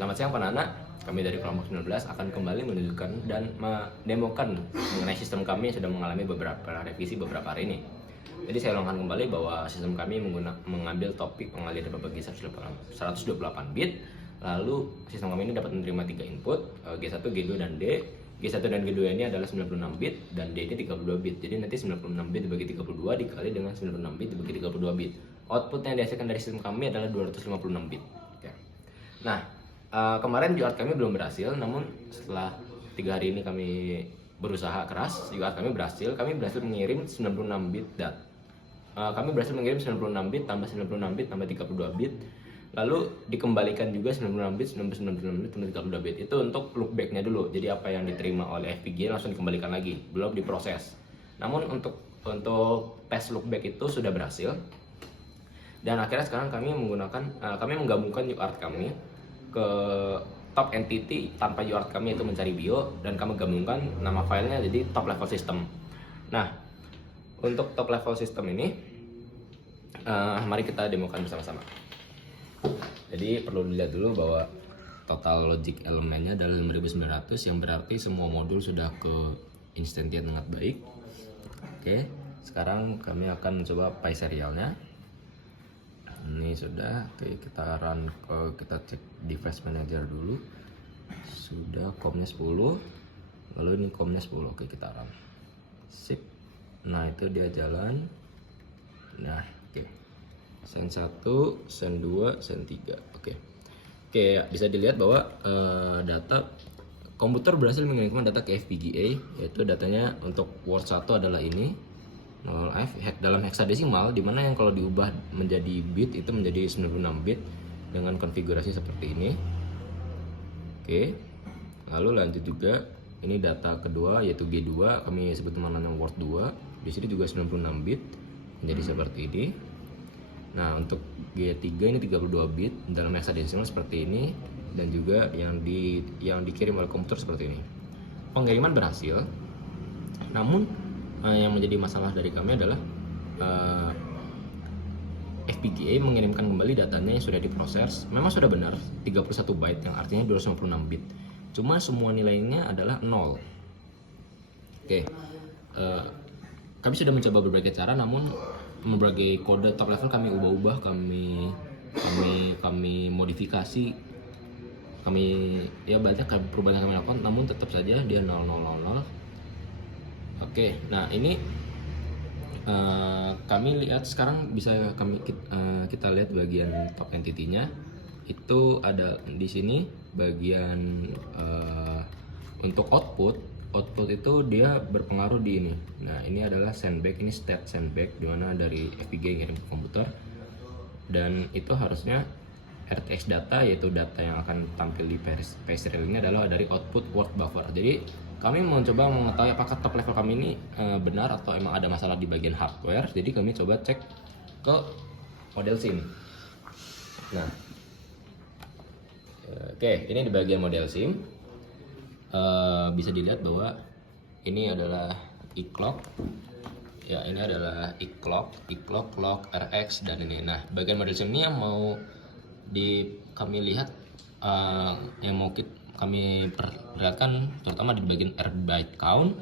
Selamat siang Pak kami dari kelompok 19 akan kembali menunjukkan dan mendemokan mengenai sistem kami yang sudah mengalami beberapa revisi beberapa hari ini. Jadi saya ulangan kembali bahwa sistem kami mengambil topik pengalihan berbagi 128 bit. Lalu sistem kami ini dapat menerima 3 input, G1, G2, dan D. G1 dan G2 ini adalah 96 bit dan D ini 32 bit. Jadi nanti 96 bit dibagi 32 dikali dengan 96 bit dibagi 32 bit. Output yang dihasilkan dari sistem kami adalah 256 bit. Oke. Nah, kemarin UART kami belum berhasil, namun setelah 3 hari ini kami berusaha keras, UART kami berhasil mengirim 96 bit kami berhasil mengirim 96 bit tambah 96 bit tambah 32 bit, lalu dikembalikan juga 96 bit 99 bit tambah 32 bit. Itu untuk loopbacknya dulu, jadi apa yang diterima oleh FPGA langsung dikembalikan lagi, belum diproses. Namun untuk tes loopback itu sudah berhasil, dan akhirnya sekarang kami menggabungkan UART kami ke top entity tanpa UART kami itu mencari bio, dan kami gabungkan nama filenya jadi top level system. Nah, untuk top level system ini mari kita demokan bersama-sama. Jadi perlu dilihat dulu bahwa total logic elemennya adalah 5900, yang berarti semua modul sudah ke instantiate dengan baik. Oke, sekarang kami akan coba PI serialnya. Ini sudah. Oke, kita cek device manager dulu. Sudah COM-nya 10, lalu ini COM-nya 10. Oke, kita run. Sip. Nah, itu dia jalan. Nah, oke. Sen 1, sen 2, sen 3. Oke, bisa dilihat bahwa data komputer berhasil mengirimkan data ke FPGA, yaitu datanya untuk word 1 adalah ini 0F dalam heksadesimal, dimana yang kalau diubah menjadi bit itu menjadi 96 bit dengan konfigurasi seperti ini. Oke, lalu lanjut juga ini data kedua yaitu G2, kami sebut namanya word 2. Di sini juga 96 bit menjadi seperti ini. Nah, untuk G3 ini 32 bit dalam heksadesimal seperti ini, dan juga yang dikirim oleh komputer seperti ini. Pengiriman berhasil, namun yang menjadi masalah dari kami adalah FPGA mengirimkan kembali datanya yang sudah diproses. Memang sudah benar 31 byte, yang artinya 256 bit, cuma semua nilainya adalah 0. Oke, kami sudah mencoba berbagai cara, namun berbagai kode top level kami ubah-ubah, kami modifikasi, banyak perubahan yang kami lakukan, namun tetap saja dia 0000. Oke, nah ini kami lihat sekarang kita lihat bagian top entity-nya. Itu ada di sini bagian untuk output itu dia berpengaruh di ini. Nah, ini adalah sendback, ini state sendback, dimana dari FPGA ngirim ke komputer, dan itu harusnya RTX data, yaitu data yang akan tampil di PI serial ini adalah dari output word buffer. Jadi kami mencoba mengetahui apakah top level kami ini benar atau emang ada masalah di bagian hardware. Jadi kami coba cek ke model SIM. Nah, oke, ini di bagian model SIM bisa dilihat bahwa ini adalah e-clock. Ya, ini adalah e-clock, clock, RX, dan ini. Nah, bagian model SIM ini yang mau kami lihat, yang mau kami perlihatkan terutama di bagian R byte count,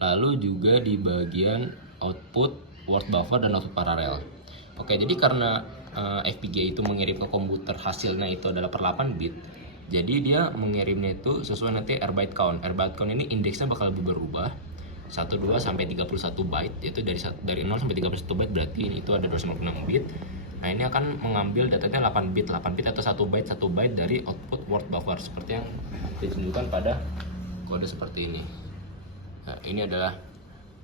lalu juga di bagian output word buffer dan output paralel. Oke, jadi karena FPGA itu mengirim ke komputer hasilnya itu adalah per 8 bit, jadi dia mengirimnya itu sesuai nanti R byte count. R byte count ini indeksnya bakal berubah 12 sampai 31 byte, yaitu dari 0 sampai 31 byte, berarti ini itu ada 256 bit. Nah, ini akan mengambil datanya 8 bit atau 1 byte dari output word buffer seperti yang ditunjukkan pada kode seperti ini. Nah, ini adalah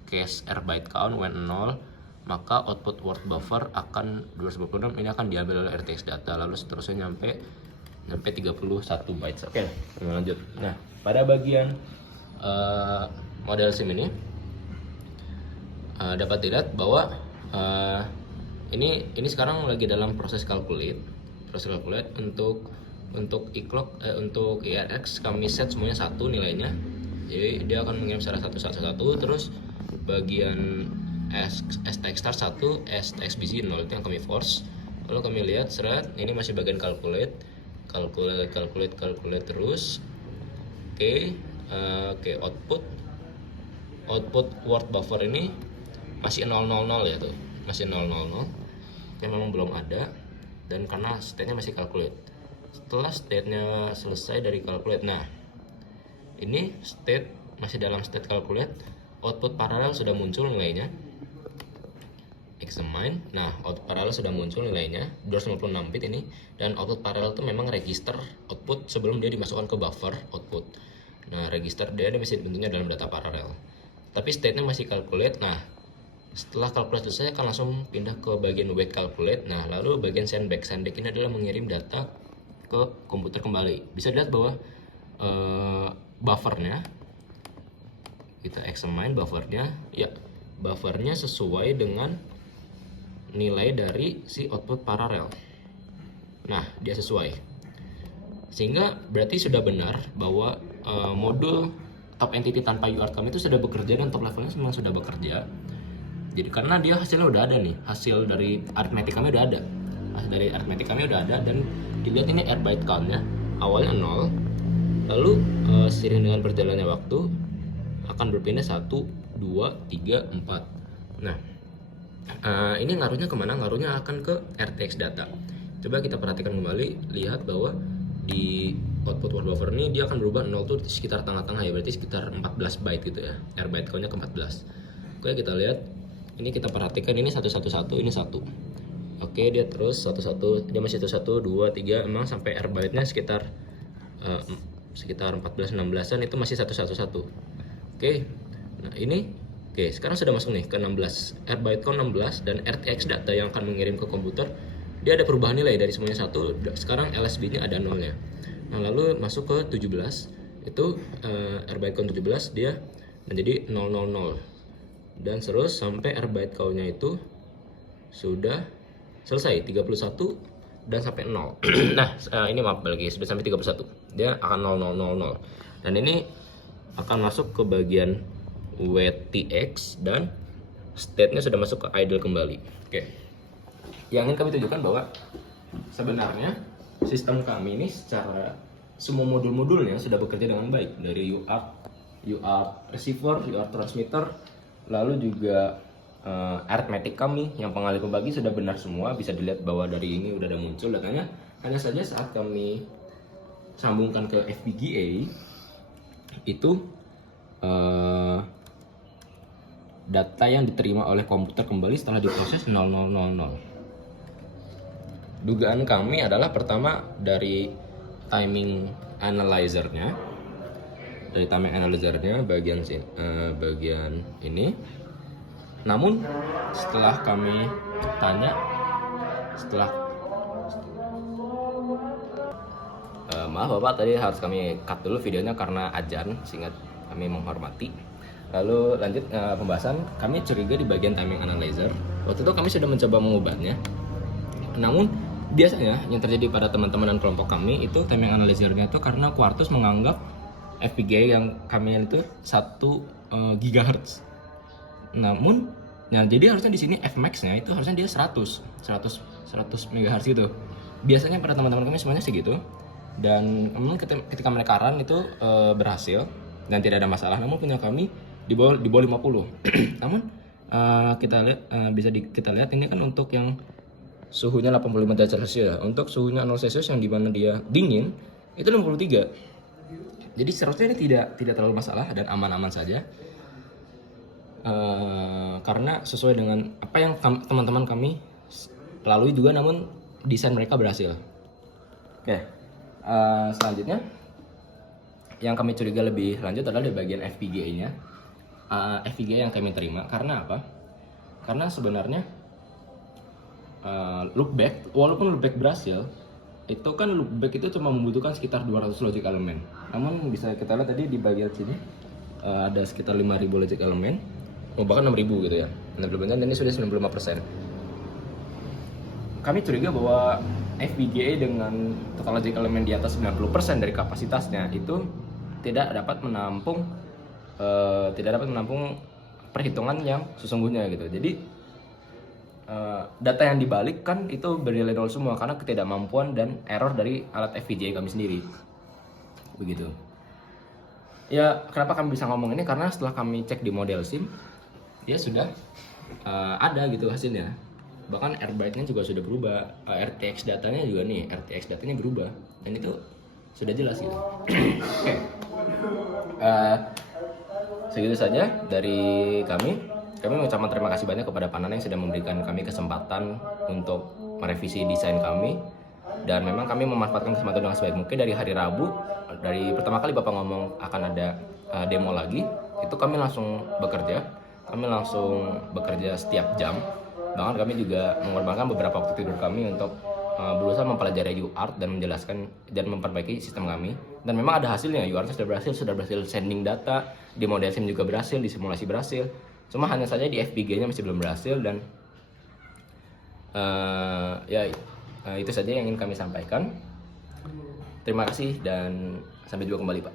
case R byte count when 0, maka output word buffer akan 256, ini akan diambil oleh RTX data, lalu seterusnya nyampe 31 bytes. Oke, lanjut. Nah, pada bagian model SIM ini dapat dilihat bahwa ini sekarang lagi dalam proses calculate untuk e-clock, untuk ERX kami set semuanya 1 nilainya. Jadi dia akan mengirim secara satu, terus bagian STX start 1, STX busy 0 itu yang kami force. Lalu kami lihat ini masih bagian calculate. calculate terus. Oke, output word buffer ini masih 000 ya tuh, masih 000. Oke, memang belum ada, dan karena state-nya masih calculate. Setelah state-nya selesai dari calculate, nah ini masih dalam state calculate, output paralel sudah muncul nilainya, examine. Nah, output paralel sudah muncul nilainya 256 bit ini, dan output paralel itu memang register output sebelum dia dimasukkan ke buffer output. Nah, register dia masih bentuknya dalam data paralel, tapi state-nya masih calculate. Nah, setelah calculate selesai akan langsung pindah ke bagian wait calculate. Nah, lalu bagian sendback ini adalah mengirim data ke komputer kembali. Bisa dilihat bahwa buffernya, kita examine buffernya, ya buffernya sesuai dengan nilai dari si output paralel. Nah, dia sesuai, sehingga berarti sudah benar bahwa modul top entity tanpa UART kami itu sudah bekerja, dan top levelnya memang sudah bekerja. Jadi karena dia hasilnya udah ada nih, hasil dari arithmetic kami udah ada, dan dilihat ini air byte countnya awalnya 0, lalu seiring dengan berjalannya waktu akan berpindah 1, 2, 3, 4. Nah, ini ngaruhnya kemana? Ngaruhnya akan ke RTX data. Coba kita perhatikan kembali, lihat bahwa di output word buffer ini dia akan berubah 0 tuh sekitar tengah-tengah ya, berarti sekitar 14 byte gitu ya, air byte countnya ke 14. Oke, kita lihat, ini kita perhatikan, ini 111, ini 1. Oke, dia terus 11, dia masih 1, 2, 3, emang sampai air byte-nya sekitar 14-16an itu masih 111. Oke, nah ini oke, sekarang sudah masuk nih ke 16, air byte count 16, dan RTX data yang akan mengirim ke komputer dia ada perubahan nilai dari semuanya 1, sekarang LSB-nya ada 0-nya. Nah, lalu masuk ke 17, itu air byte count 17 dia menjadi 000, dan terus sampai air byte count-nya itu sudah selesai 31 dan sampai 0. Nah, ini maaf lagi, sudah sampai 31, dia akan 0000, dan ini akan masuk ke bagian WTX, dan state-nya sudah masuk ke idle kembali. Oke, yang ingin kami tunjukkan bahwa sebenarnya sistem kami ini secara semua modul-modulnya sudah bekerja dengan baik, dari UART receiver, UART transmitter, lalu juga arithmetic kami yang pengalih pembagi sudah benar semua. Bisa dilihat bahwa dari ini udah ada muncul datanya. Hanya saja saat kami sambungkan ke FPGA itu data yang diterima oleh komputer kembali setelah diproses 0000. Dugaan kami adalah pertama dari timing analyzer-nya, bagian ini. Namun setelah kami tanya, maaf Bapak, tadi harus kami cut dulu videonya karena azan, sehingga kami menghormati. Lalu lanjut pembahasan, kami curiga di bagian timing analyzer. Waktu itu kami sudah mencoba mengubahnya. Namun biasanya yang terjadi pada teman-teman dan kelompok kami itu timing analyzer-nya itu karena Quartus menganggap FPGA yang kami itu 1 GHz. Namun, nah jadi harusnya di sini Fmax-nya itu harusnya dia 100 MHz gitu. Biasanya pada teman-teman kami semuanya segitu. Dan ketika mereka run itu berhasil dan tidak ada masalah. Namun punya kami di bawah 50. Namun kita lihat ini kan untuk yang suhunya 85 derajat Celcius ya. Untuk suhunya 0 Celcius yang dimana dia dingin itu 63. Jadi seharusnya ini tidak terlalu masalah dan aman-aman saja. Karena sesuai dengan apa yang teman-teman kami lalui juga, namun desain mereka berhasil. Oke, selanjutnya yang kami curiga lebih lanjut adalah di bagian FPGA-nya. FPGA yang kami terima, karena apa? Karena sebenarnya loopback, walaupun loopback berhasil, itu kan loopback itu cuma membutuhkan sekitar 200 logic elemen. Namun bisa kita lihat tadi di bagian sini ada sekitar 5000 logic elemen, bahkan 6000 gitu ya. 60%, dan ini sudah 95%. Kami curiga bahwa FPGA dengan total logic elemen di atas 90% dari kapasitasnya itu tidak dapat menampung perhitungan yang sesungguhnya gitu. Jadi data yang dibalik kan itu bernilai nol semua karena ketidakmampuan dan error dari alat FPGA kami sendiri. Begitu. Ya, kenapa kami bisa ngomong ini? Karena setelah kami cek di model SIM, ya sudah ada gitu hasilnya. Bahkan Airbyte-nya juga sudah berubah, RTX datanya juga nih, RTX datanya berubah, dan itu sudah jelas gitu. Oke. Segitu saja dari kami. Kami mengucapkan terima kasih banyak kepada Panana yang sudah memberikan kami kesempatan untuk merevisi desain kami. Dan memang kami memanfaatkan kesempatan dengan sebaik mungkin. Dari hari Rabu, dari pertama kali Bapak ngomong akan ada demo lagi, itu kami langsung bekerja. Kami langsung bekerja setiap jam. Bahkan kami juga mengorbankan beberapa waktu tidur kami untuk berusaha mempelajari UART dan menjelaskan dan memperbaiki sistem kami. Dan memang ada hasilnya, UART sudah berhasil sending data, di model SIM juga berhasil, di simulasi berhasil. Cuma hanya saja di FPGA-nya masih belum berhasil. Dan itu saja yang ingin kami sampaikan. Terima kasih dan sampai jumpa kembali, Pak.